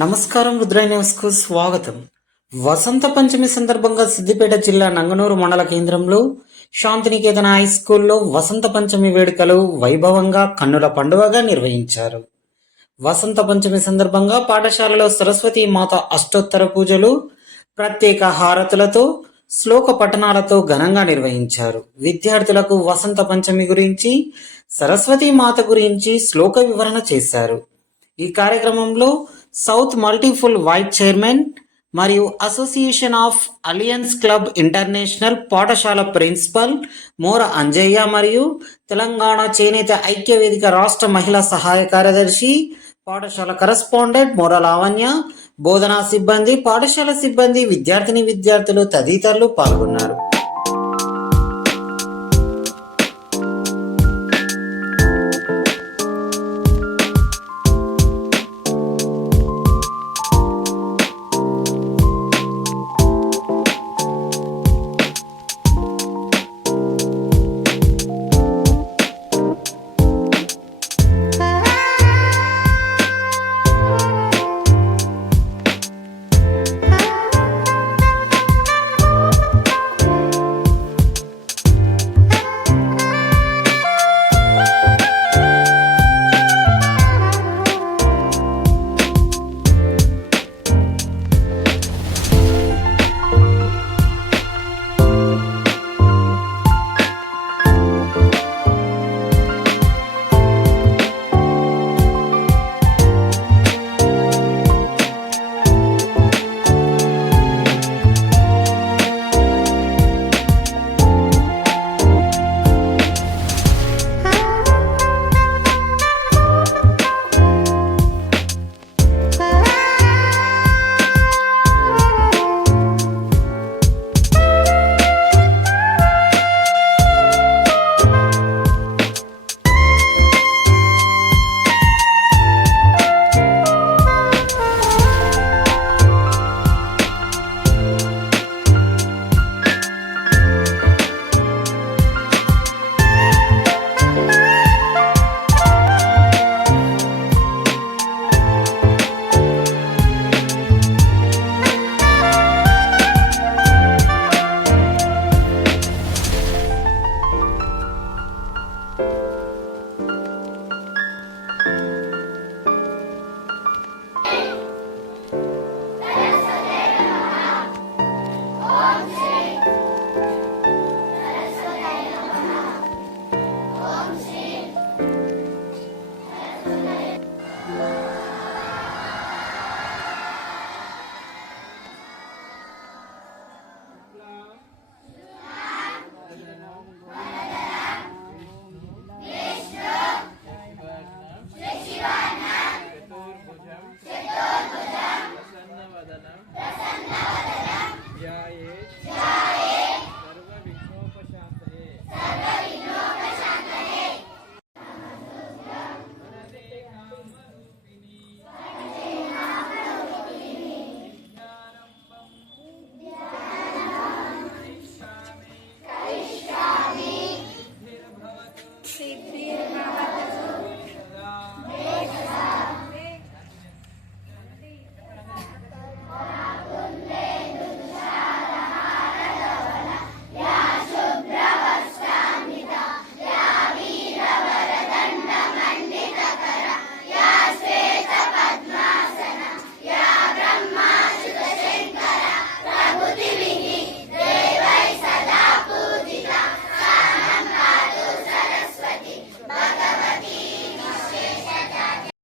నమస్కారం, రుద్ర న్యూస్కు స్వాగతం. వసంత పంచమి సందర్భంగా సిద్దిపేట జిల్లా నంగనూరు మండల కేంద్రంలో శాంతినికేతన హై స్కూల్లో వసంత పంచమి వేడుకలు వైభవంగా కన్నుల పండుగగా నిర్వహించారు. వసంత పంచమి సందర్భంగా పాఠశాలలో సరస్వతీ మాత అష్టోత్తర పూజలు, ప్రత్యేక హారతులతో, శ్లోక పఠనాలతో ఘనంగా నిర్వహించారు. విద్యార్థులకు వసంత పంచమి గురించి, సరస్వతీ మాత గురించి శ్లోక వివరణ చేశారు. ఈ కార్యక్రమంలో సౌత్ మల్టీఫుల్ వైస్ చైర్మన్ మరియు association of alliance club international పాఠశాల ప్రిన్సిపల్ మోర అంజయ్య మరియు తెలంగాణ చేనేత ఐక్యవేదిక రాష్ట్ర మహిళా సహాయ కార్యదర్శి, పాఠశాల కరెస్పాండెంట్ మోర లావణ్య, బోధనా సిబ్బంది, పాఠశాల సిబ్బంది, విద్యార్థిని విద్యార్థులు తదితరులు పాల్గొన్నారు.